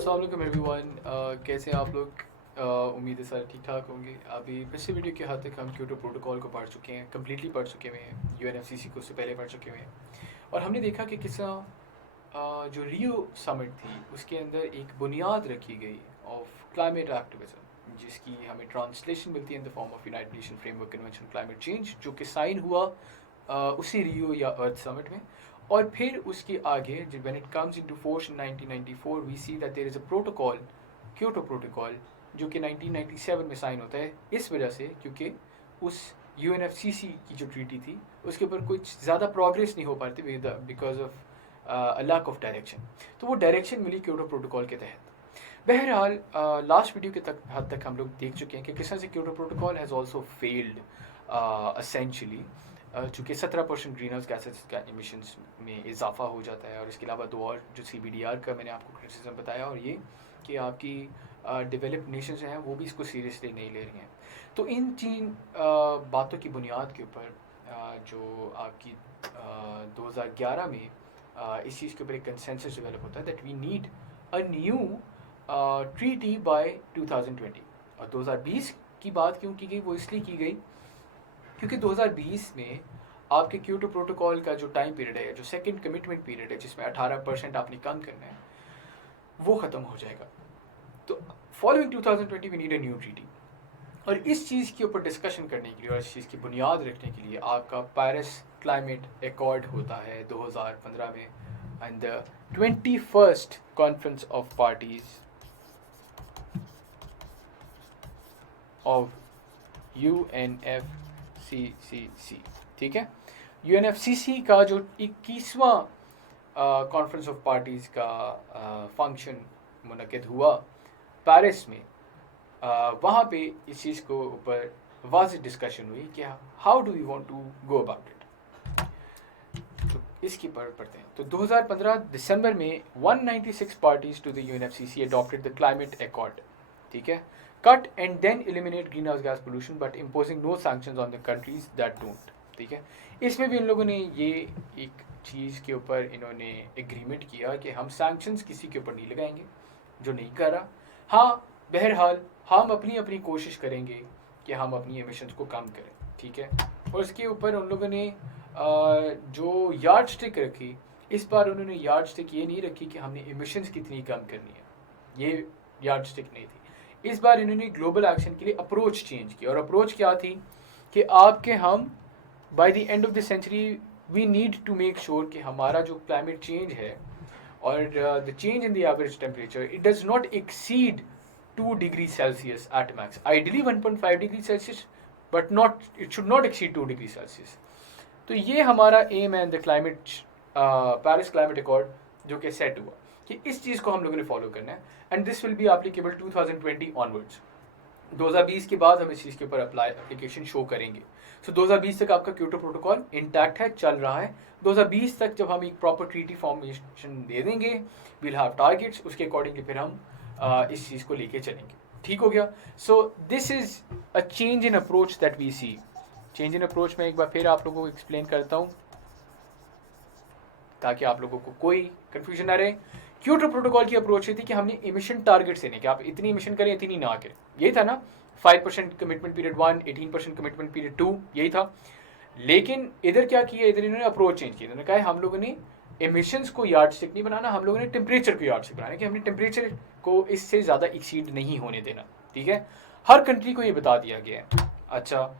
अस्सलाम वालेकुम एवरीवन। कैसे हैं आप लोग? उम्मीद है सारे ठीक ठाक होंगे। अभी पिछले वीडियो के हद तक हम क्योटो प्रोटोकॉल को पढ़ चुके हैं, कम्प्लीटली पढ़ चुके हुए हैं। यूएनएफसीसी को उससे पहले पढ़ चुके हुए हैं और हमने देखा कि किस तरह जो रियो समिट थी उसके अंदर एक बुनियाद रखी गई ऑफ क्लाइमेट एक्टिविज्म, जिसकी हमें ट्रांसलेशन मिलती है in the form of United nation framework convention climate change, जो कि साइन हुआ उसी रियो या अर्थ समिट में। और फिर उसके आगे जब when it comes into force in 1994 we see that there is a protocol, Kyoto protocol, जो कि 1997 में साइन होता है। इस वजह से क्योंकि उस यूएनएफसीसी की जो ट्रीटी थी उसके ऊपर कुछ ज़्यादा प्रोग्रेस नहीं हो पाती because of lack of direction. तो वो डायरेक्शन मिली क्योटो प्रोटोकॉल के तहत। बहरहाल लास्ट वीडियो के हद तक हम लोग देख चुके हैं कि किस तरह से Kyoto protocol has also failed essentially, चूँकि 17% ग्रीन हाउस गैसेस का एमिशंस में इजाफा हो जाता है। और इसके अलावा दो और जो CBDR का मैंने आपको क्रिटिसिज्म बताया, और ये कि आपकी डेवलप्ड नेशंस हैं वो भी इसको सीरियसली नहीं ले रही हैं। तो इन तीन बातों की बुनियाद के ऊपर जो आपकी 2011 में इस चीज़ के ऊपर एक कंसेंसस डेवलप होता है that we need a new treaty by 2020। और 2020 की बात क्यों की गई? वो इसलिए की गई क्योंकि 2020 में आपके क्योटो प्रोटोकॉल का जो टाइम पीरियड है, जो सेकंड कमिटमेंट पीरियड है, जिसमें 18% आपने कम करना है, वो ख़त्म हो जाएगा। तो following 2020 we need a new treaty. और इस चीज़ के ऊपर डिस्कशन करने के लिए और इस चीज़ की बुनियाद रखने के लिए आपका पेरिस क्लाइमेट एकॉर्ड होता है 2015 में, and the 21st conference of parties of UNFCCC। ठीक है, UNFCCC का जो 21वां कॉन्फ्रेंस ऑफ पार्टीज़ का फंक्शन मुनक़िद हुआ पेरिस में, वहाँ पे इस चीज़ को ऊपर वाज़ेह डिस्कशन हुई कि how do we want to go about it. तो इसकी पर पढ़ते हैं। तो 2015 दिसंबर में 196 parties to the UNFCCC adopted the climate accord. ठीक है, cut and then eliminate greenhouse gas pollution but imposing no sanctions on the countries that don't. ठीक है, इसमें भी इन लोगों ने ये एक चीज़ के ऊपर इन्होंने एग्रीमेंट किया कि हम सैंक्शंस किसी के ऊपर नहीं लगाएंगे जो नहीं कर रहा। हाँ, बहरहाल हम अपनी अपनी कोशिश करेंगे कि हम अपनी एमिशंस को कम करें। ठीक है, और इसके ऊपर उन लोगों ने जो यार्ड स्टिक रखी, इस बार उन्होंने यार्ड स्टिक ये नहीं रखी कि हमने एमिशंस कितनी कम करनी है, ये यार्ड स्टिक नहीं थी। इस बार इन्होंने ग्लोबल एक्शन के लिए अप्रोच चेंज की। और अप्रोच क्या थी कि आपके हम by the end of the century we need to make sure कि हमारा जो क्लाइमेट चेंज है और the change in the average temperature it does not exceed 2 degree Celsius at max, ideally 1.5 degree Celsius, but not, it should not exceed 2 degree Celsius. तो ये हमारा aim है in the climate Paris climate accord, जो कि set हुआ कि इस चीज़ को हम लोगों ने फॉलो करना है, and this will be applicable 2020 onwards. 2020 के बाद हम इस चीज़ के ऊपर एप्लीकेशन शो करेंगे। सो 2020 तक आपका क्योटो प्रोटोकॉल इंटैक्ट है, चल रहा है। 2020 तक जब हम एक प्रॉपर ट्रीटी फॉर्मेशन दे देंगे, विल हैव टारगेट्स, उसके अकॉर्डिंगली फिर हम इस चीज़ को लेके चलेंगे। ठीक हो गया? So this is a change in approach that we see. Change in approach में एक बार फिर आप लोगों को एक्सप्लेन करता हूँ ताकि आप लोगों को कोई कन्फ्यूजन ना रहे। क्योटो प्रोटोकॉल की अप्रोच ये थी कि हमने एमिशन टारगेट देने कि आप इतनी एमिशन करें, इतनी ना करें। यही था ना, 5% कमिटमेंट पीरियड 1, 18% कमिटमेंट पीरियड 2, यही था। लेकिन इधर क्या किया, इधर इन्होंने अप्रोच चेंज किया। इन्होंने कहा हम लोगों ने एमिशंस को यार्ड स्टिक नहीं बनाना, हम लोगों ने टेम्परेचर को यार्ड स्टिक बनाना, कि हमने टेम्परेचर को इससे ज़्यादा एक्सीड नहीं होने देना। ठीक है, हर कंट्री को ये बता दिया गया है। अच्छा,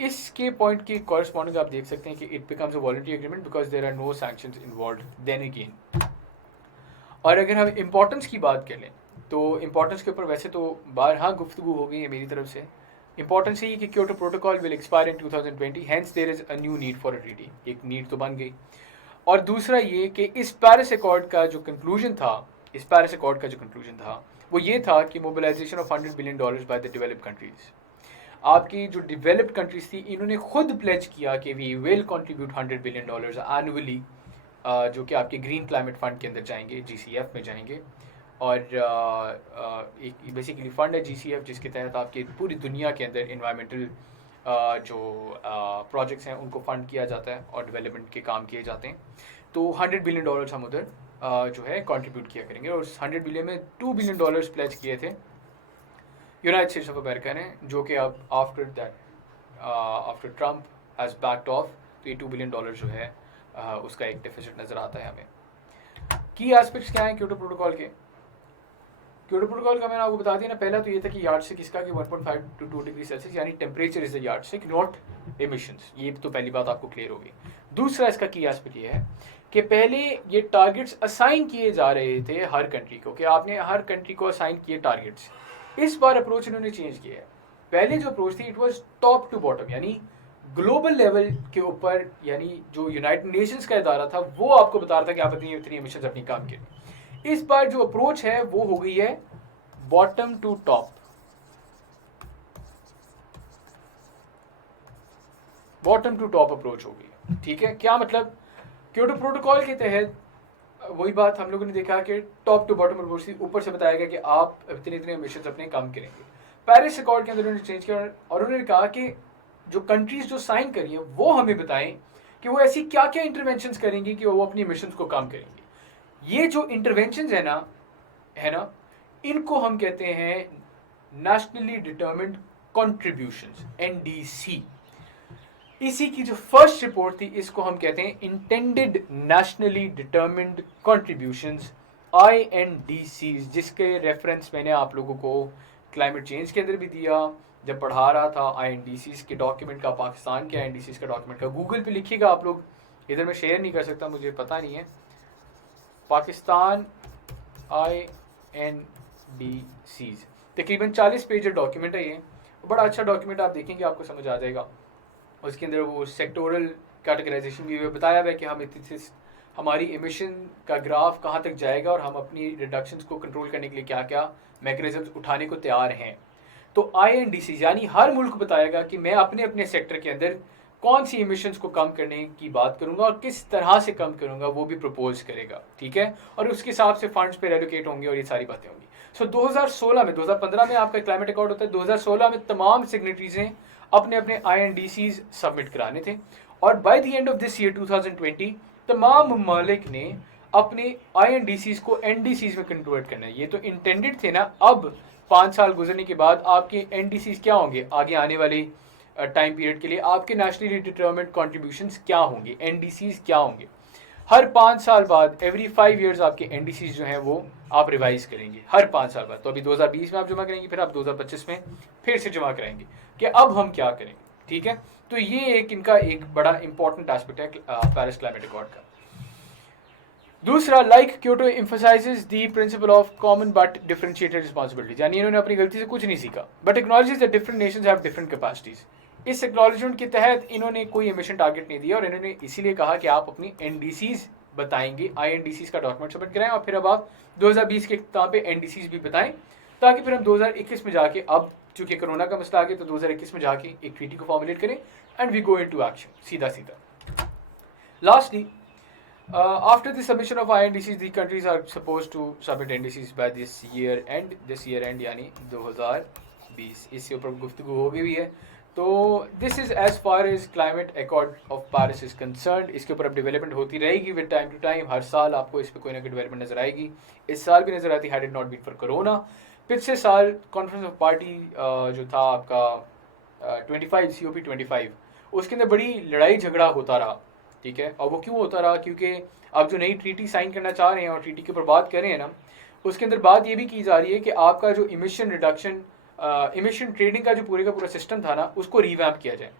इसके पॉइंट के कॉरस्पॉन्डिंग आप देख सकते हैं कि it becomes a voluntary agreement because there are no sanctions involved then again. और अगर हम इम्पोर्टेंस की बात कर लें तो इम्पोर्टेंस के ऊपर वैसे तो बारहा गुफ्तगू हो गई है मेरी तरफ से। इंपॉर्टेंस ये कि Kyoto protocol will expire in 2020, hence there is a new need for a treaty. एक नीड तो बन गई। और दूसरा ये कि इस पेरिस अकॉर्ड का जो कंक्लूजन था, वो ये था कि mobilisation of $100 billion by the developed countries. आपकी जो डेवलप्ड कंट्रीज थी इन्होंने खुद प्लेज किया कि we will contribute $100 billion annually, जो कि आपके ग्रीन क्लाइमेट फंड के अंदर जाएंगे, GCF में जाएंगे। और एक बेसिकली फंड है GCF जिसके तहत आपकी पूरी दुनिया के अंदर इन्वायरमेंटल जो प्रोजेक्ट्स हैं उनको फंड किया जाता है और डेवलपमेंट के काम किए जाते हैं। तो $100 बिलियन हम उधर जो है कंट्रीब्यूट किया करेंगे। और 100 बिलियन में $2 बिलियन प्लेज किए थे यूनाइटेड स्टेट्स ऑफ अमेरिका ने, जो कि अब after Trump has backed of, तो ये $2 बिलियन जो है उसका एक डेफिसिट नज़र आता है हमें। की एस्पेक्ट्स क्या हैं क्योटो प्रोटोकॉल के? क्योटो प्रोटोकॉल का मैंने आपको बता दिया ना, पहला तो ये था कि यार्ड से किसका कि 1.5 to 2 डिग्री सेल्सियस, यानी टेम्परेचर इज द यार्ड से, नॉट एमिशंस। ये तो पहली बात आपको क्लियर होगी। दूसरा इसका की एस्पेक्ट ये है कि पहले ये टारगेट्स असाइन किए जा रहे थे हर कंट्री को, कि आपने हर कंट्री को असाइन किए टारगेट्स। इस बार अप्रोच इन्होंने चेंज किया है। पहले जो अप्रोच थी it was top to bottom, यानी ग्लोबल लेवल के ऊपर, यानी जो यूनाइटेड नेशंस का इदारा था वो आपको बता रहा था कि आप इतनी एमिशंस अपनी काम के। इस बार जो अप्रोच है वो हो गई है bottom to top. Bottom to top approach हो गई, ठीक है। क्या मतलब? क्योटो प्रोटोकॉल के तहत वही बात हम लोगों ने देखा कि टॉप टू बॉटम अप्रोच थी, ऊपर से बताया गया कि आप इतने एमिशंस अपने काम करेंगे। पेरिस अकॉर्ड के अंदर उन्होंने चेंज किया और उन्होंने कहा कि जो कंट्रीज जो साइन करी है वो हमें बताएं कि वो ऐसी क्या क्या इंटरवेंशंस करेंगी कि वो अपनी मिशंस को काम करेंगे। ये जो इंटरवेंशंस है ना, इनको हम कहते हैं नेशनली डिटर्मिन्ड कॉन्ट्रीब्यूशंस, एनडीसी। इसी की जो फर्स्ट रिपोर्ट थी इसको हम कहते हैं intended nationally determined contributions, INDCs, जिसके रेफरेंस मैंने आप लोगों को क्लाइमेट चेंज के अंदर भी दिया जब पढ़ा रहा था। INDCs के डॉक्यूमेंट का, पाकिस्तान के INDCs का डॉक्यूमेंट का गूगल पे लिखिएगा आप लोग, इधर मैं शेयर नहीं कर सकता, मुझे पता नहीं है। पाकिस्तान INDCs तकरीबन 40 पेज डॉक्यूमेंट है। ये बड़ा अच्छा डॉक्यूमेंट, आप देखेंगे आपको समझ आ जाएगा। उसके अंदर वो सेक्टोरल कैटेगराइजेशन भी बताया हुआ है कि हम हमारी एमिशन का ग्राफ कहाँ तक जाएगा और हम अपनी रिडक्शंस को कंट्रोल करने के लिए क्या क्या मैकेनिज्म्स उठाने को तैयार हैं। तो INDC यानी हर मुल्क बताएगा कि मैं अपने अपने सेक्टर के अंदर कौन सी एमिशंस को कम करने की बात करूंगा और किस तरह से कम करूंगा वो भी प्रपोज करेगा, ठीक है। और उसके हिसाब से फंड्स पे एलोकेट होंगे और ये सारी बातें होंगी। सो 2016 में, 2015 में आपका क्लाइमेट अकॉर्ड होता है, 2016 में तमाम सिग्नेटरीज हैं अपने अपने INDCs सबमिट कराने थे और bye the end of this year 2020 तमाम ममालिक ने अपने INDCs को NDCs में कन्वर्ट करना है। ये तो इंटेंडेड थे ना, अब 5 साल गुजरने के बाद आपके NDCs क्या होंगे आगे आने वाले टाइम पीरियड के लिए, आपके नेशनली डिटर्मिन्ड कॉन्ट्रीब्यूशंस क्या होंगे, NDCs क्या होंगे। हर 5 साल बाद, एवरी 5 ईयर्स आपके NDCs जो हैं वो आप रिवाइज करेंगे हर 5 साल बाद। तो अभी 2020 में आप जमा करेंगे, फिर आप 2025 में फिर से जमा कराएंगे कि अब हम क्या करेंगे, ठीक है। तो ये एक इनका एक बड़ा इंपॉर्टेंट एस्पेक्ट है पेरिस क्लाइमेट अकॉर्ड का। दूसरा, like Kyoto emphasises the principle of common but differentiated responsibility, यानी इन्होंने अपनी गलती से कुछ नहीं सीखा but acknowledges that different Nations have different capacities. इस एक्नॉलेजमेंट के तहत इन्होंने कोई एमिशन टारगेट नहीं दिया और इन्होंने इसीलिए कहा कि आप अपनी NDCs बताएंगे, INDCs का डॉक्यूमेंट सबमिट कराएं और फिर अब आप 2020 के इख्तिताम पे NDCs भी बताएं, ताकि फिर हम 2021 में जाके, अब चूंकि कोरोना का मसला आ गया तो 2021 में जाके एक ट्रीटी को फॉर्मुलेट करें and we go into action, सीधा सीधा। Lastly, after the submission of INDCs, the countries are supposed to submit NDCs by this year end यानी 2020। इसके ऊपर गुफ्तगू हो गई है। तो this is as far as climate accord of Paris is concerned. इसके ऊपर अब डेवलपमेंट होती रहेगी विद टाइम टू टाइम, हर साल आपको इस पर कोई ना कोई डेवलपमेंट नजर आएगी। इस साल भी नजर आती had it not been for corona. पिछले साल कॉन्फ्रेंस ऑफ पार्टी जो था आपका 25 COP25, उसके अंदर बड़ी लड़ाई झगड़ा होता रहा, ठीक है। और वो क्यों होता रहा? क्योंकि अब जो नई ट्रीटी साइन करना चाह रहे हैं और ट्रीटी के ऊपर बात कर रहे हैं ना, उसके अंदर बात ये भी की जा रही है कि आपका जो इमिशन रिडक्शन, इमिशन ट्रेडिंग का जो पूरे का पूरा सिस्टम था ना, उसको रिवैम्प किया जाए।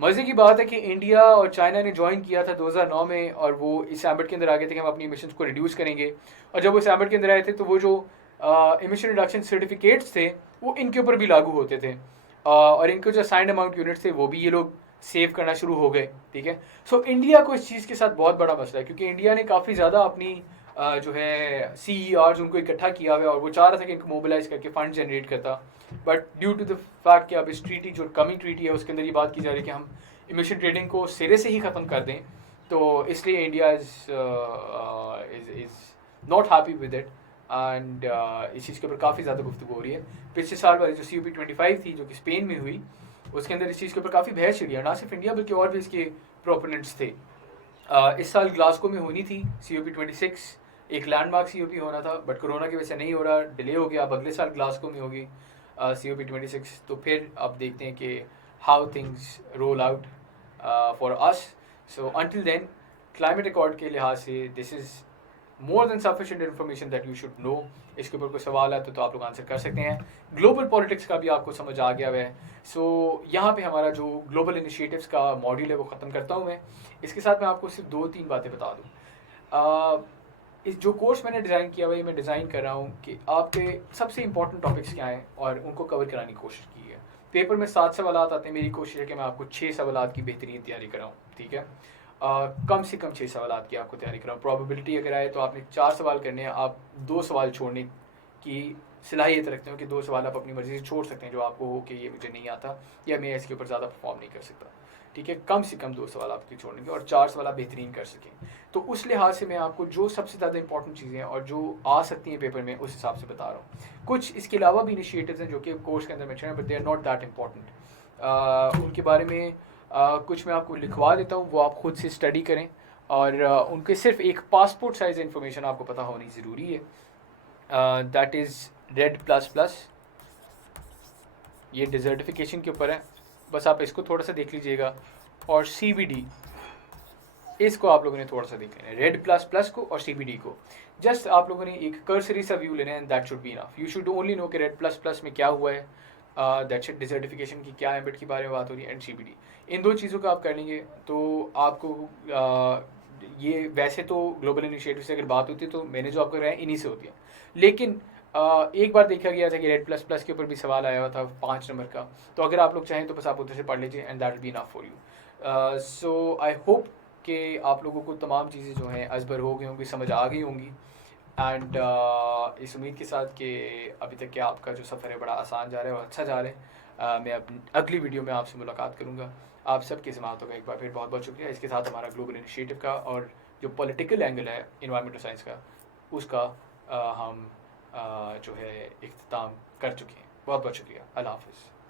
मज़े की बात है कि इंडिया और चाइना ने ज्वाइन किया था 2009 में और वो इस एम्बेट के अंदर आ गए थे कि हम अपनी इमिशंस को रिड्यूस करेंगे। और जब वो इस एम्बेट के अंदर आए थे तो वो जो इमिशन रिडक्शन सर्टिफिकेट्स थे वो इनके ऊपर भी लागू होते थे और इनके जो साइंड अमाउंट यूनिट्स थे वो भी ये लोग सेव करना शुरू हो गए, ठीक है। सो इंडिया को इस चीज़ के साथ बहुत बड़ा मसला है क्योंकि इंडिया ने काफ़ी ज़्यादा अपनी जो है CERs उनको इकट्ठा किया हुआ है और वो चाह रहा था कि इनको मोबिलाइज करके फंड जनरेट करता, but due to the fact कि अब इस ट्रीटी जो कमिंग ट्रीटी है उसके अंदर ये बात की जा रही है कि हम इमिशन ट्रेडिंग को सिरे से ही ख़त्म कर दें, तो इसलिए India is not happy with it and इस चीज़ के ऊपर काफ़ी ज़्यादा गुफ्तगू हो रही है। पिछले साल वाली जो COP25 थी जो कि स्पेन में हुई, उसके अंदर इस चीज़ के ऊपर काफ़ी बहस छिड़ी है, ना सिर्फ इंडिया बल्कि और भी इसके प्रोपोनेंट्स थे। इस साल ग्लासगो में होनी थी COP26 एक लैंडमार्क COP होना था, बट कोरोना की वजह से नहीं हो रहा, डिले हो गया। अब अगले साल ग्लासगो में होगी COP26। तो फिर अब देखते हैं कि how things roll out for us. So until then climate accord के लिहाज से this is more than sufficient information that you should know. इसके ऊपर कोई सवाल है तो आप लोग आंसर कर सकते हैं। ग्लोबल पॉलिटिक्स का भी आपको समझ आ गया है। सो यहाँ पे हमारा जो ग्लोबल इनिशिएटिव्स का मॉड्यूल है वो ख़त्म करता हूँ मैं। इसके साथ मैं आपको सिर्फ 2-3 बातें बता दूँ। इस जो कोर्स मैंने डिज़ाइन किया हुआ है, मैं डिज़ाइन कर रहा हूँ कि आपके सबसे इंपॉर्टेंट टॉपिक्स क्या हैं और उनको कवर कराने की कोशिश की है। पेपर में 7 सवालात आते हैं, मेरी कोशिश है कि मैं आपको 6 सवालात की बेहतरीन तैयारी कराऊँ, ठीक है। कम से कम 6 सवालात की आपको तैयारी कराऊँ। प्रोबेबिलिटी अगर आए तो आपने 4 सवाल करने हैं, आप 2 सवाल छोड़ने की सलाहियत रखते हो कि 2 सवाल आप अपनी मर्ज़ी से छोड़ सकते हैं जो आपको हो कि ये मुझे नहीं आता या मैं इसके ऊपर ज़्यादा परफॉर्म नहीं कर सकता, ठीक है। कम से कम 2 सवाल आपके छोड़ने के और 4 सवाल आप बेहतरीन कर सकें। तो उस लिहाज से मैं आपको जो सबसे ज़्यादा इंपॉर्टेंट चीज़ें हैं और जो आ सकती हैं पेपर में, उस हिसाब से बता रहा हूँ। कुछ इसके अलावा भी इनिशिएटिव्स हैं जो कि कोर्स के अंदर मेंशन है, but they are not that important. उनके बारे में कुछ मैं आपको लिखवा देता हूँ, वो आप खुद से स्टडी करें। और उनके सिर्फ एक पासपोर्ट साइज़ इन्फॉर्मेशन आपको पता होनी ज़रूरी है, दैट इज़ REDD++। ये डिजर्टिफिकेशन के ऊपर है, बस आप इसको थोड़ा सा देख लीजिएगा। और CBD, इसको आप लोगों ने थोड़ा सा देख लेना है, REDD++ को और CBD को। जस्ट आप लोगों ने एक कर्सरी सा व्यू लेना है, that should be enough. You should only know कि REDD++ में क्या हुआ है, दैट्स इट। डिजर्टिफिकेशन की क्या एम्बिट के बारे में बात हो रही है, एंड CBD। इन 2 चीज़ों का आप कर लेंगे तो आपको ये वैसे तो ग्लोबल इनिशिएटिव से अगर बात होती है तो मैंने जो आपको कराया इन्हीं से होती है। लेकिन एक बार देखा गया था कि REDD++ के ऊपर भी सवाल आया हुआ था 5 नंबर का। तो अगर आप लोग चाहें तो बस आप उधर से पढ़ लीजिए, and that will be enough for you. So I hope कि आप लोगों को तमाम चीज़ें जो हैं अजबर हो गई होंगी, समझ आ गई होंगी। एंड इस उम्मीद के साथ कि अभी तक क्या आपका जो सफ़र है बड़ा आसान जा रहा है और अच्छा जा रहा है। मैं अपनी अगली वीडियो में आपसे मुलाकात करूँगा। आप सबकी समातों का एक बार फिर बहुत बहुत शुक्रिया। इसके साथ हमारा ग्लोबल इनिशिएटिव का और जो पॉलिटिकल एंगल है इन्वायरमेंटल साइंस का, उसका हम जो है इख्तिताम कर चुके हैं। बहुत बहुत शुक्रिया। अल्लाह हाफ़िज़।